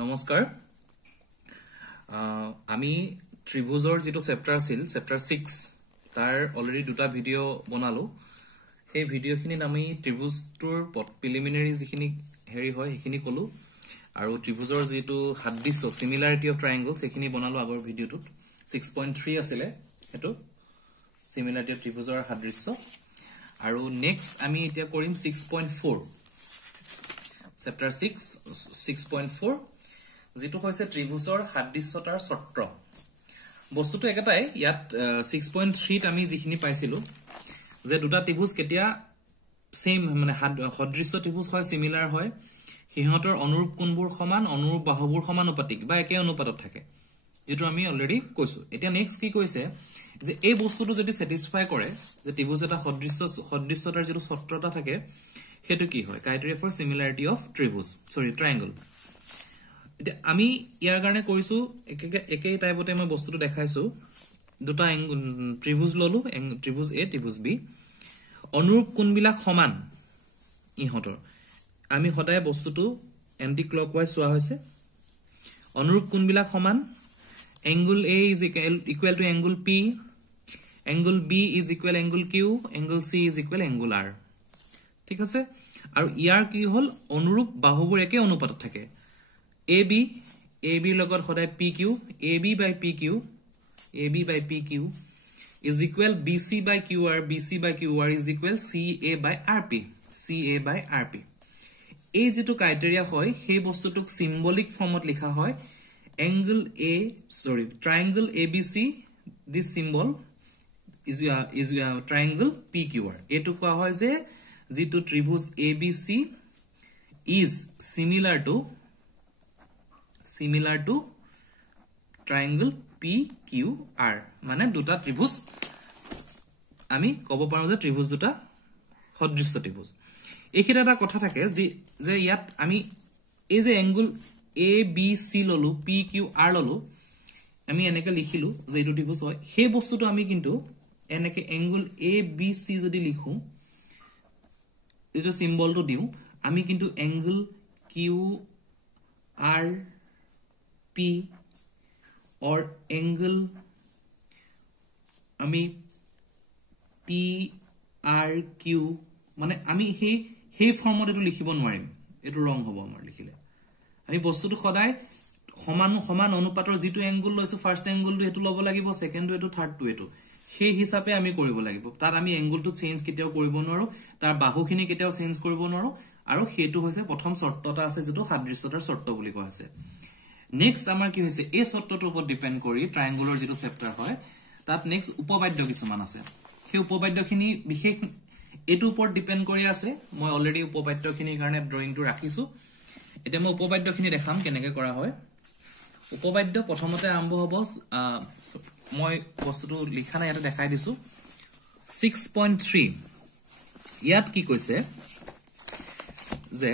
নমস্কাৰ আমি ত্ৰিভুজৰ যেটো চেপ্টাৰ আছিল চেপ্টাৰ 6 তাৰ অলৰেডি দুটা ভিডিও বনালো এই ভিডিওখিনিত আমি ত্ৰিভুজটোৰ প্ৰিলিমিনাৰী যিখিনি হেৰি হয় সেইখিনি কলো আৰু ত্ৰিভুজৰ যেটো সাদৃশ্য সিমিলাৰিটি অফ ট্ৰায়াঙ্গলছ সেইখিনি বনালো আগৰ ভিডিওটোত 6.3 আছিল এটো সিমিলাৰিটি অফ ত্ৰিভুজৰ সাদৃশ্য আৰু নেক্সট আমি এতিয়া কৰিম 6.4 চেপ্টাৰ 6.4 যেটো হৈছে ত্ৰিভুজৰ সাদৃশ্যতাৰ চৰ্ত বস্তুটো একেটাই ইয়াত 6.3 ত আমি যিখিনি পাইছিলো যে দুটা ত্ৰিভুজ কেতিয়া সেম মানে সদৃশ্য ত্ৰিভুজ হয় সিমিলাৰ হয় হিহঁতৰ অনুৰূপ কোণবোৰ সমান অনুৰূপ বাহুবোৰ সমানুপাতিক বা একে অনুপাতত থাকে যেটো আমি অলৰেডি কৈছো এতিয়া নেক্সট কি কৈছে যে এই বস্তুটো যদি স্যাটিসফাই কৰে যে ত্ৰিভুজ এটা সদৃশ্যতাৰ যেটো চৰ্তটা থাকে হেতু কি হয় ক্ৰাইটেৰিয়া ফৰ সিমিলাৰিটি অফ ত্ৰিভুজ ট্ৰায়াঙ্গল এটা আমি ইয়াৰ কাৰণে কৰিছো একেই টাইপতে মই বস্তুটো দেখাইছো দুটা ত্ৰিভুজ ললো ত্ৰিভুজ এ ত্ৰিভুজ বি অনুৰূপ কোণবিলাক সমান ইহঁতৰ আমি সদায় বস্তুটো এন্টি ক্লকৱাইজ চোৱা হৈছে অনুৰূপ কোণবিলাক সমান angle A is equal to angle P angle B is equal angle Q angle C is equal angle R ঠিক আছে আৰু ইয়াৰ কি হল অনুৰূপ বাহুবোৰ একে অনুপাতত থাকে AB লগত সদায় PQ AB by PQ is equal BC by QR is equal CA by RP এই যেটো ক্ৰাইটেৰিয়া হয় সেই বস্তুটোক সিম্বলিক ফৰ্মত লিখা হয় triangle ABC this symbol is triangle PQR এটো কোৱা হয় যে যেটো ত্ৰিভুজ ABC is similar to triangle PQR মানে দুটা ত্ৰিভুজ আমি কব পাৰো যে ত্ৰিভুজ দুটা সদৃশ্য ত্ৰিভুজ এইখিটা এটা কথা থাকে যে ইয়াত আমি এই যে এংগল ABC ললো PQR ললো আমি এনেকে লিখিলো যে এটো ত্ৰিভুজ হয় সেই বস্তুটো আমি কিন্তু এনেকে এংগল ABC যদি লিখো এটো সিম্বলটো দিও আমি কিন্তু এংগল QRP or angle আমি PRQ মানে আমি সেই ফৰ্মত এটো লিখিব নোৱাৰিম এটো ৰং হ'ব আমাৰ লিখিলে আমি বস্তুটো সদায় সমান অনুপাতৰ যেটো এংগল লৈছো ফাৰ্স্ট এংগলটো এটো লব লাগিব সেকেন্ডটো এটো থাৰ্ডটো এটো সেই হিচাপে আমি কৰিব লাগিব তাত আমি এংগলটো চেঞ্জ কেতিয়াও কৰিব নোৱাৰো তাৰ বাহুখিনি কেতিয়াও চেঞ্জ কৰিব নোৱাৰো আৰু হেতু হৈছে প্ৰথম চৰ্তটা আছে যেটো সাদৃশ্যতাৰ চৰ্ত বুলি কোৱা আছে নেক্সট আমাৰ কি হৈছে এই চৰ্তটোৰ ওপৰত ডিপেন্ড কৰি ট্ৰায়াঙ্গলৰ যেটো চেপ্টাৰ হয় তাত নেক্সট উপবাদ্য কিছুমান আছে সেই উপবাদ্যখিনি বিশেষ এটো ওপৰত ডিপেন্ড কৰি আছে মই অলৰেডি উপবাদ্যখিনিৰ কাৰণে ড্ৰয়িংটো ৰাখিছো এতিয়া মই উপবাদ্যখিনি দেখাম কেনেকৈ কৰা হয় উপবাদ্য প্ৰথমতে আৰম্ভ হ'ব মই বস্তুটো লিখা নাই এটা দেখাই দিছো 6.3 ইয়াত কি কৈছে যে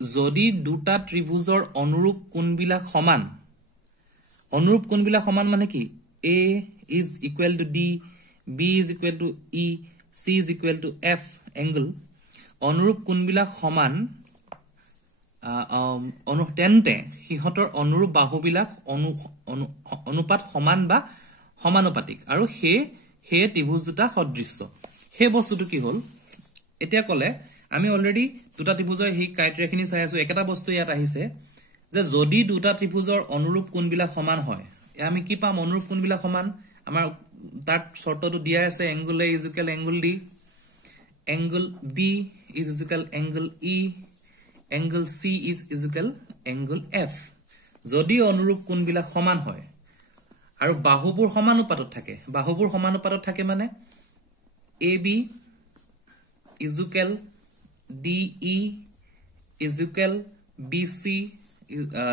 যদি দুটা ত্ৰিভুজৰ অনুৰূপ কোণবিলাক সমান মানে কি A is equal to D B is equal to E C is equal to F angle অনুৰূপ কোণবিলাক সমান তেন্তে হিহঁতৰ অনুৰূপ বাহুবিলাক অনুপাত সমান বা সমানুপাতিক আৰু হে ত্ৰিভুজ দুটা সদৃশ্য হে বস্তুটো কি হল এতিয়া কলে আমি অলৰেডি দুটা ত্ৰিভুজৰ হে ক্ৰাইটেৰিয়াখিনি চাই আছো একটা বস্তু ইয়াত আহিছে যে যদি দুটা ত্ৰিভুজৰ অনুৰূপ কোণবিলাক সমান হয় আমি কি পাম অনুৰূপ কোণবিলাক সমান আমাৰ তাত শৰ্তটো দিয়া আছে angle A is equal angle D angle B is equal angle E angle C is equal angle F যদি অনুৰূপ কোণবিলাক সমান হয় আৰু বাহুবোৰ সমানুপাতত থাকে মানে AB is equal DE is equal BC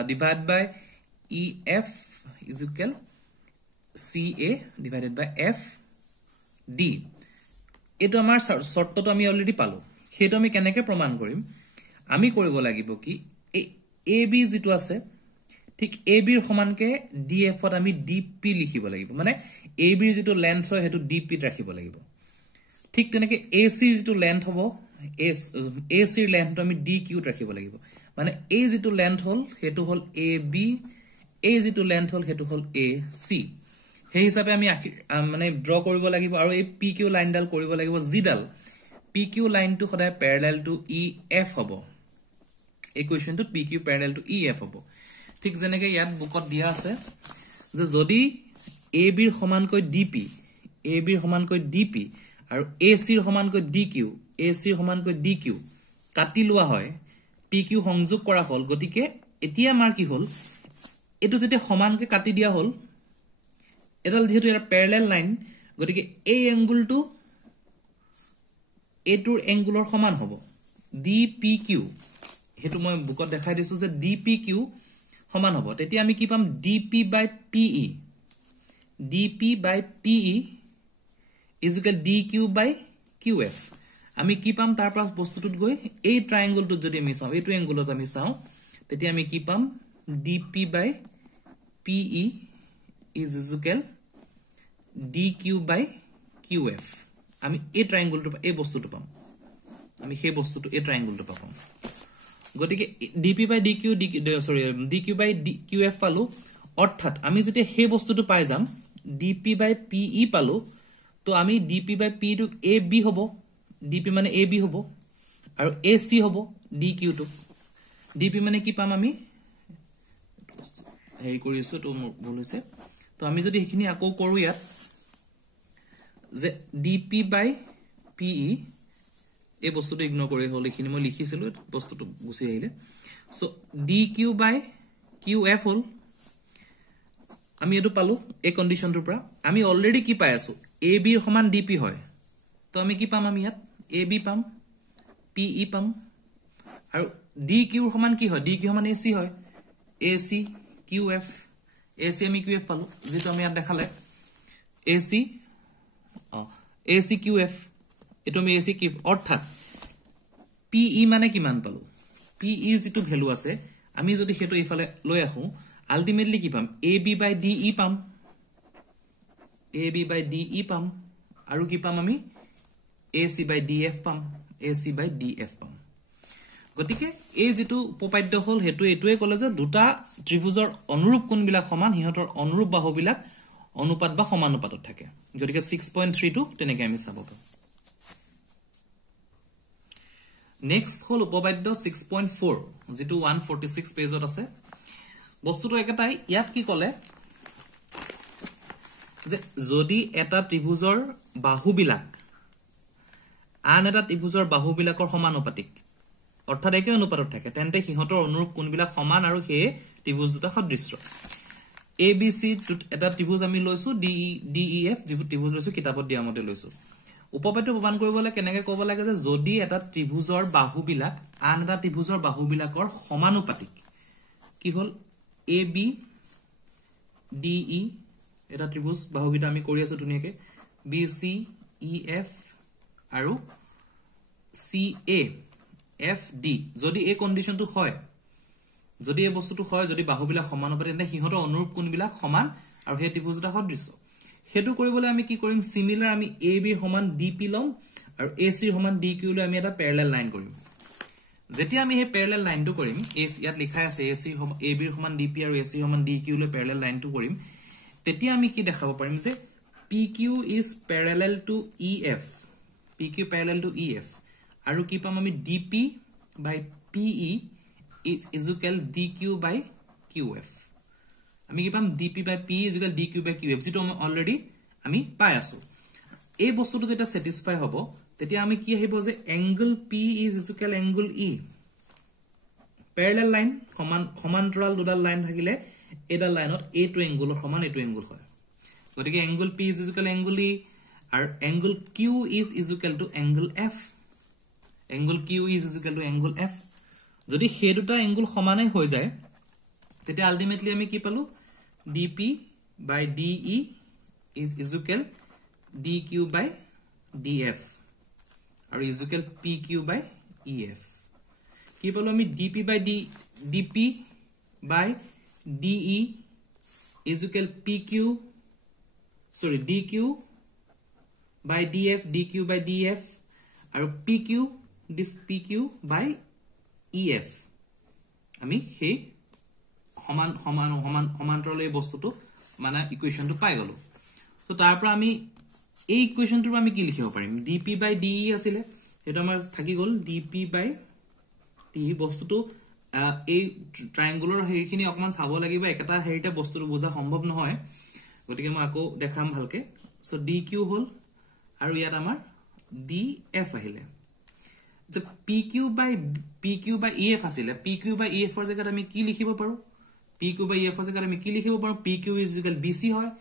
divided by EF is equal CA divided by FD এটো আমাৰ শৰ্তটো আমি অলৰেডি পালো হেতু আমি কেনেকৈ প্ৰমাণ কৰিম আমি কৰিব লাগিব কি AB যেটো আছে ঠিক AB ৰ সমানকে DF ত আমি DP লিখিব লাগিব মানে AB ৰ যেটো লেন্থ হয় হেতু DP ত ৰাখিব লাগিব ঠিক তেনেকে AC যেটো লেন্থ হ'ব AC ৰ লেন্থটো আমি DQ ত ৰাখিব লাগিব মানে A যেটো লেন্থ হল হেতু হল AB A যেটো লেন্থ হল হেতু হল AC সেই হিচাপে আমি মানে ড্ৰ কৰিব লাগিব আৰু এই PQ লাইনডাল কৰিব লাগিব জিডাল PQ লাইনটো সদায় প্যাৰালেল টু EF হ'ব এই কোৱেশ্চনটোত PQ প্যাৰালেল টু EF হ'ব ঠিক যেনেকে ইয়াত বুকত দিয়া আছে যে যদি AB ৰ সমানকৈ DP AB ৰ সমানকৈ DP আৰু AC ৰ সমানকৈ DQ AC ৰ সমানকৈ DQ কাটি লোৱা হয় PQ সংযোগ কৰা হল গতিকে এতিয়া আমাৰ কি হল এটো যেতে সমানকৈ কাটি দিয়া হল এডাল যেহেতু এটা প্যাৰালেল লাইন গতিকে এই এংগলটো এটোৰ এংগুলৰ সমান হ'ব DPQ হেতু মই বুকত দেখাই দিছো যে DPQ সমান হ'ব তেতিয়া আমি কি পাম DP/PE DP/PE is equal DQ/QF আমি কি পাম তাৰ পৰা বস্তুটোত গৈ এই ট্ৰায়াঙ্গলটোত যদি আমি চাও এইটো এংগুলত আমি চাও তেতিয়া আমি কি পাম DP/PE is equal DQ/QF আমি এই ট্ৰায়াঙ্গলটো এই বস্তুটো পাম আমি সেই বস্তুটো এই ট্ৰায়াঙ্গলটো পাম গতিকে DP/DQ DQ/QF পালো অৰ্থাৎ আমি যেতিয়া সেই বস্তুটো পাই যাম DP/PE পালো তো আমি DP/PE টো AB হ'ব DP মানে AB হ'ব আৰু AC হ'ব DQ টো DP মানে কি পাম আমি হেৰি কৰিছো তো ভুল হৈছে তো আমি যদি এখিনি আকৌ কৰো ইয়াত যে DP/PE এই বস্তুটো ইগনোৰ কৰি হল এখিনি মই লিখিছিলো বস্তুটো গুছি আহিলে সো DQ/QF হল আমি এটো পালো এই কন্ডিশনটোৰ পৰা আমি অলৰেডি কি পাই আছো AB ৰ সমান DP হয় তো আমি কি পাম আমি ইয়াত AB পাম PE পাম আৰু DQ ৰ সমান কি হয় DQ সমান AC হয় AC QF AC আমি QF পালো যেটো আমি ইয়াত দেখালে AC QF এটো আমি AC কি অৰ্থাৎ PE মানে কিমান পালো PE যেটো ভ্যালু আছে আমি যদি হেতু ইফালে লৈ আহো আলটিমেটলি কি পাম AB/DE পাম AB/DE পাম আৰু কি পাম আমি AC/DF পাম AC/DF পাম গতিকে এই যেটো উপপাদ্য হল হেতু এটোৱে কলে যে দুটা ত্ৰিভুজৰ অনুৰূপ কোণবিলাক সমান হিহতৰ অনুৰূপ বাহুবিলাক অনুপাত বা সমানুপাতত থাকে গতিকে 6.3 টো তেনেকে আমি চাব পাম নেক্সট হল উপপাদ্য 6.4 যেটো 146 পেজত আছে বস্তুটো একেটাই ইয়াত কি কলে যে যদি এটা ত্ৰিভুজৰ বাহুবিলাক আন এটা ত্ৰিভুজৰ বাহুবিলাকৰ সমানুপাতিক অৰ্থাৎ একে অনুপাতত থাকে তেন্তে হিহতৰ অনুৰূপ কোণবিলাক সমান আৰু হে ত্ৰিভুজ দুটা সদৃশ্য ABC এটা ত্ৰিভুজ আমি লৈছো DEF যিটো ত্ৰিভুজ লৈছো কিতাপত দিয়া মতে লৈছো উপপাদ্য প্ৰমাণ কৰিবলৈ কেনেকৈ ক'ব লাগে যে যদি এটা ত্ৰিভুজৰ বাহুবিলাক আন এটা ত্ৰিভুজৰ বাহুবিলাকৰ সমানুপাতিক কি হল AB DE এটা ত্ৰিভুজ বাহুগিটা আমি কৰি আছো ধুনিয়াকে BC EF আৰু CA FD যদি এই কন্ডিশনটো হয় যদি এই বস্তুটো হয় যদি বাহুবিলাক সমানুপাতিক তেন্তে হিহতৰ অনুৰূপ কোণবিলাক সমান আৰু হে ত্ৰিভুজ দুটা সদৃশ্য হেতু কৰিবলৈ আমি কি কৰিম সিমিলাৰ আমি AB সমান DP লম আৰু AC সমান DQ লৈ আমি এটা প্যাৰালেল লাইন কৰিম যেতিয়া আমি হে প্যাৰালেল লাইনটো কৰিম ইয়াত লিখা আছে AC AB সমান DP আৰু AC সমান DQ লৈ প্যাৰালেল লাইনটো কৰিম তেতিয়া আমি কি দেখাব পাৰিম যে PQ is parallel to EF PQ parallel to EF আৰু কি পাম আমি DP/PE is equal DQ/QF আমি কি পাম DP/PE is equal DQ/QF যেটো আমি অলৰেডি আমি পাই আছো এই বস্তুটো যেটা স্যাটিসফাই হ'ব তেতিয়া আমি কি আহিব যে angle P is equal angle E parallel line সমান্তৰাল দুডাল লাইন থাকিলে এডাল লাইনত এইটো এংগুলৰ সমান এইটো এংগুল হয় গতিকে angle P is equal angle E আৰু angle Q is equal to angle F angle Q is equal to angle F যদি সেই দুটা এংগুল সমানে হৈ যায় তেতিয়া আলটিমেটলি আমি কি পালো DP/DE is equal DQ/DF আৰু is equal PQ/EF কি পালো আমি DP/DE is equal DQ by df, dq by df, আৰু pq, this pq by ef. আমি সেই সমান্তৰাল এই বস্তুটো মানে ইকুৱেশ্যনটো পাই গলো। তো তাৰ পৰা আমি এই ইকুৱেশ্যনটোৰ আমি কি লিখিব পাৰিম? dp by de আছিলে, সেইটো আমাৰ থাকি গল dp by de। বস্তুটো এই ট্ৰায়াঙ্গুলৰ হেৰিখিনি অকমান চাব লাগিব, একটা হেৰিটা বস্তুটো বুজা সম্ভৱ নহয়, গতিকে মই আকৌ দেখাম ভালকে। সো dq হল আৰু ইয়াত আমাৰ df আহিলে। যে pq by ef আছিলে, pq by ef ৰ জায়গাত আমি কি লিখিব পাৰো? pq by ef ৰ জায়গাত আমি কি লিখিব পাৰো? pq is equal bc হয়,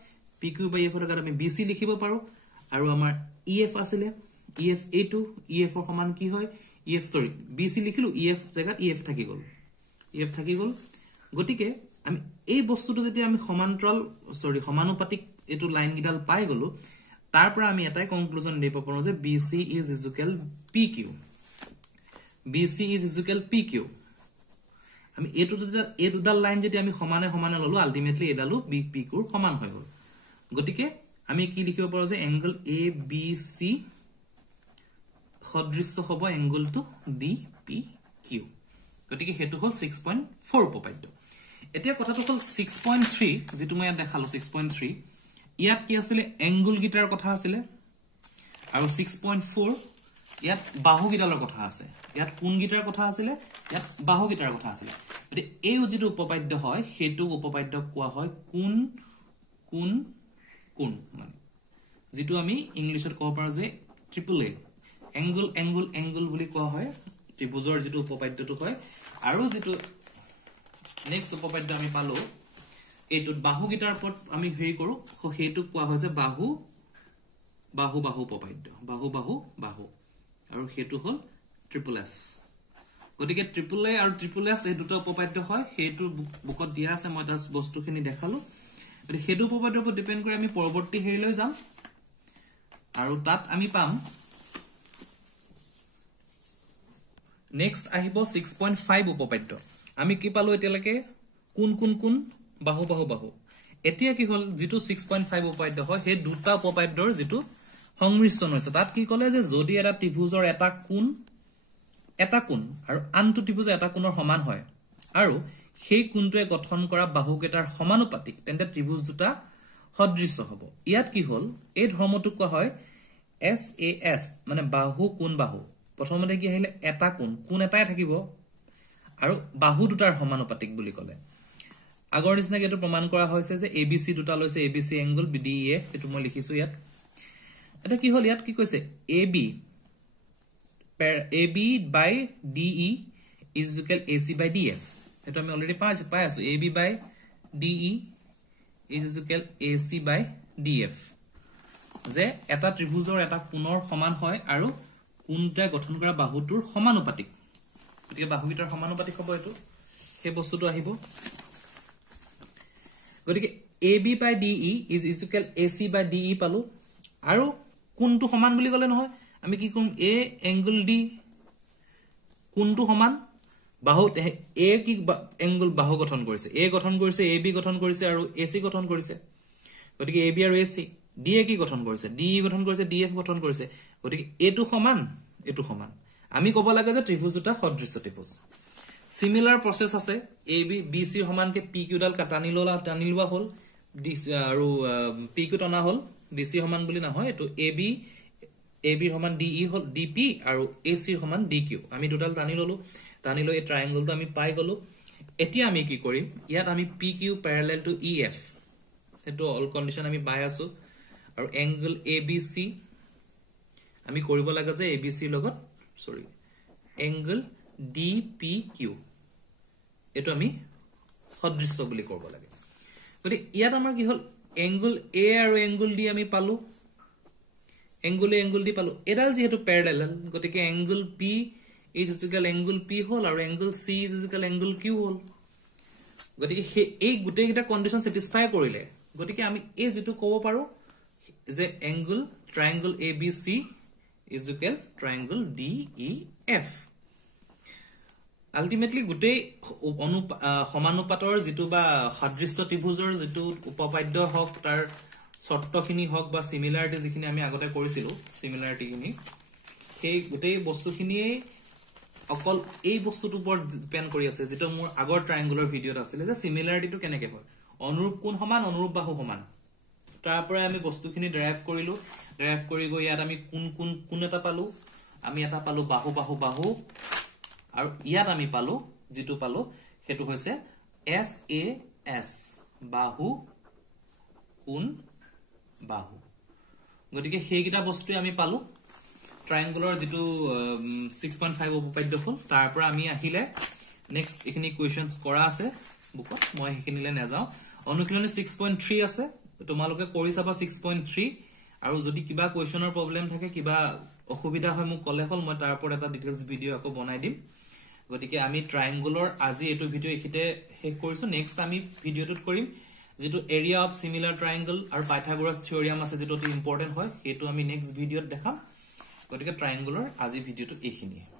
pq by ef ৰ জায়গাত আমি bc লিখিব পাৰো। আৰু আমাৰ ef আছিলে, ef a2, ef ৰ সমান কি হয়? ef সৰি bc লিখিলো, ef জায়গাত ef থাকি গল, ef থাকি গল। গতিকে আমি এই বস্তুটো যেতিয়া আমি সমানুপাতিক এটো লাইন গিডাল পাই গলো, তাৰ পৰা আমি এটাই কনক্লুজন দিব পাৰো যে bc is equal pq, bc is equal pq। আমি এই দুডাল লাইন যদি আমি সমানে সমানে ললো, আলটিমেটলি এডালো pq ৰ সমান হৈ গল। গতিকে আমি কি লিখিব পাৰো যে এংগল abc সদৃশ্য হ'ব এংগলটো dpq। গতিকে হেতু হল 6.4 উপপাদ্য। এতিয়া কথাটো হল 6.3 যেটো মই দেখালো 6.3 ইয়াত কি আছিল? এংগল গিটাৰ কথা আছিল, আৰু 6.4 ইয়াত বাহু গিটাৰৰ কথা আছে। ইয়াত কোন গিটাৰ কথা আছিল? ইয়াত বাহু গিটাৰৰ কথা আছিল। গতি এই যেটো উপপাদ্য হয় হেতু উপপাদ্য কোৱা হয় কোন কোন কোন, মানে যেটো আমি ইংলিশত ক'ব পাৰো যে triple A, angle angle angle বুলি কোৱা হয় ত্ৰিভুজৰ যেটো উপপাদ্যটো হয়। আৰু যেটো নেক্সট উপপাদ্য আমি পালো এইটো বাহু গিটাৰ ওপৰত আমি হেৰি কৰো, হেতু কোৱা হয় যে বাহু বাহু বাহু উপপাদ্য, বাহু বাহু বাহু, আৰু হেতু হল ট্ৰিপল এস। গতিকে ট্ৰিপল এ আৰু ট্ৰিপল এস এই দুটো উপপাদ্য হয়, হেতু বুকত দিয়া আছে, মই তাস বস্তুখিনি দেখালো। গতিকে হেতু উপপাদ্যৰ ওপৰত ডিপেন্ড কৰি আমি পৰৱৰ্তী হেৰিলৈ যাম, আৰু তাত আমি পাম নেক্সট আহিব 6.5 উপপাদ্য। আমি কি পালো এতিয়ালৈকে? কোন কোন কোন, বাহু বাহু বাহু। এতিয়া কি হল যেটো 6.5 উপপাদ্য হয় সেই দুটা উপপাদ্যৰ যেটো সংমিশ্ৰণ হৈছে, তাত কি কলে যে যদি এটা ত্ৰিভুজৰ এটা কোণ আৰু আনটো ত্ৰিভুজৰ এটা কোণৰ সমান হয় আৰু সেই কোণটোৱে গঠন কৰা বাহুকেইটাৰ সমানুপাতিক, তেন্তে ত্ৰিভুজ দুটা সদৃশ্য হ'ব। ইয়াত কি হল এই ধৰ্মটো কোৱা হয় SAS, মানে বাহু কোণ বাহু। প্ৰথমতে কি আহিলে? এটা কোণ এটাই থাকিব আৰু বাহু দুটাৰ সমানুপাতিক বুলি কলে। আগৰ নিচিনাকে এটো প্ৰমাণ কৰা হৈছে যে ABC দুটা লৈছে, ABC এংগল BDEF, এটো মই লিখিছো ইয়াত। এটা কি হল ইয়াত কি কৈছে? AB by DE is equal AC by DF, এটো আমি অলৰেডি পাই আছো। AB by DE is equal AC by DF, যে এটা ত্ৰিভুজৰ এটা কোণৰ সমান হয় আৰু কোণটা গঠন কৰা বাহুটোৰ সমানুপাতিক। গতিকে বাহুকেইটাৰ সমানুপাতিক হ'ব এটো, সেই বস্তুটো আহিব। গতিকে AB by DE is equal AC by DE পালো, আৰু কোণটো সমান বুলি কলে নহয়, আমি কি কৰিম? A এংগল D, কোণটো সমান, বাহু A কি এংগল বাহু গঠন কৰিছে, A গঠন কৰিছে, AB গঠন কৰিছে আৰু AC গঠন কৰিছে। গতিকে AB আৰু AC, DA কি গঠন কৰিছে? DE গঠন কৰিছে, DF গঠন কৰিছে। গতিকে এটো সমান এটো সমান, আমি ক'ব লাগে যে ত্ৰিভুজ দুটা সদৃশ্য ত্ৰিভুজ। সিমিলাৰ প্ৰসেস আছে, AB BC সমানকে PQ ডাল টানি লোৱা হল, আৰু PQ টানা হল, BC সমান বুলি নহয়, এটো AB সমান DE হল DP আৰু AC সমান DQ। আমি দুডাল টানি ললো, টানি লৈ এই ট্ৰায়াঙ্গলটো আমি পাই গলো। এতিয়া আমি কি কৰিম? ইয়াত আমি PQ প্যাৰালেল টু EF, এটো অল কন্ডিশন আমি পাই আছো, আৰু এংগল ABC আমি কৰিব লাগে যে ABC লগত এংগল DPQ, এটো আমি সদৃশ্য বুলি কৰিব লাগে। গতি ইয়াত আমাৰ কি হল? এংগল A আৰু এংগল D আমি পালো, এংগল A এংগল D পালো। এডাল যেহেতু প্যাৰালেল, গতিকে angle P is equal angle P হল, আৰু angle C is equal angle Q হল। গতিকে এই গোটেইটা কন্ডিশন স্যাটিসফাই কৰিলে, গতিকে আমি এই যেটো ক'ব পাৰো যে angle ট্ৰায়াঙ্গল ABC is equal triangle DEF। Ultimately গোটেই সমানুপাতৰ যেটো বা সদৃশ্য ত্ৰিভুজৰ যেটো উপপাদ্য হক তাৰ শৰ্তখিনি হক বা সিমিলাৰিটি যিখিনি আমি আগতে কৰিছিলো সিমিলাৰিটি খিনি সেই গোটেই বস্তুখিনিয়ে অকল এই বস্তুটোৰ ওপৰত ডিপেন্ড কৰি আছে যেটো মোৰ আগৰ ট্ৰায়াঙ্গুলাৰ ভিডিওত আছিল যে সিমিলাৰিটিটো কেনেকে হয় অনুৰূপ কোণ সমান অনুৰূপ বাহু সমান তাৰ পৰা আমি বস্তুখিনি ডেৰাইভ কৰিলো ডেৰাইভ কৰি গৈ ইয়াত আমি কোন এটা পালো আমি এটা পালো বাহু বাহু বাহু আৰু ইয়াত আমি পালো যেটো পালো হেতু হৈছে SAS বাহু কোণ বাহু গতিকে হেইগিটা বস্তু আমি পালো ট্ৰায়াঙ্গুলাৰ যেটো 6.5 উপপাদ্য হল তাৰ পৰা আমি আহিলে নেক্সট এখিনি কোৱেশ্চনছ কৰা আছে বুকত মই হেখিনিলে নাযাও অনুশীলনী 6.3 আছে তোমালোকে কৰি চাবা 6.3 আৰু যদি কিবা কোৱেশ্চনৰ প্ৰবলেম থাকে কিবা অসুবিধা হয় মোক কলে হল মই তাৰ ওপৰত এটা ডিটেইলছ ভিডিও আকৌ বনাই দিম গতিকে আমি ট্ৰায়াঙ্গুলাৰ আজি এটো ভিডিও এখিতে হেক কৰিছো নেক্সট আমি ভিডিওটোত কৰিম যেটো এৰিয়া অফ সিমিলাৰ ট্ৰায়াঙ্গল আৰু পাইথাগোৰাছ থিওৰিয়াম আছে যেটো ইম্পৰ্টেন্ট হয় হেতু আমি নেক্সট ভিডিওত দেখাম গতিকে ট্ৰায়াঙ্গুলাৰ আজি ভিডিওটো এখিনিয়ে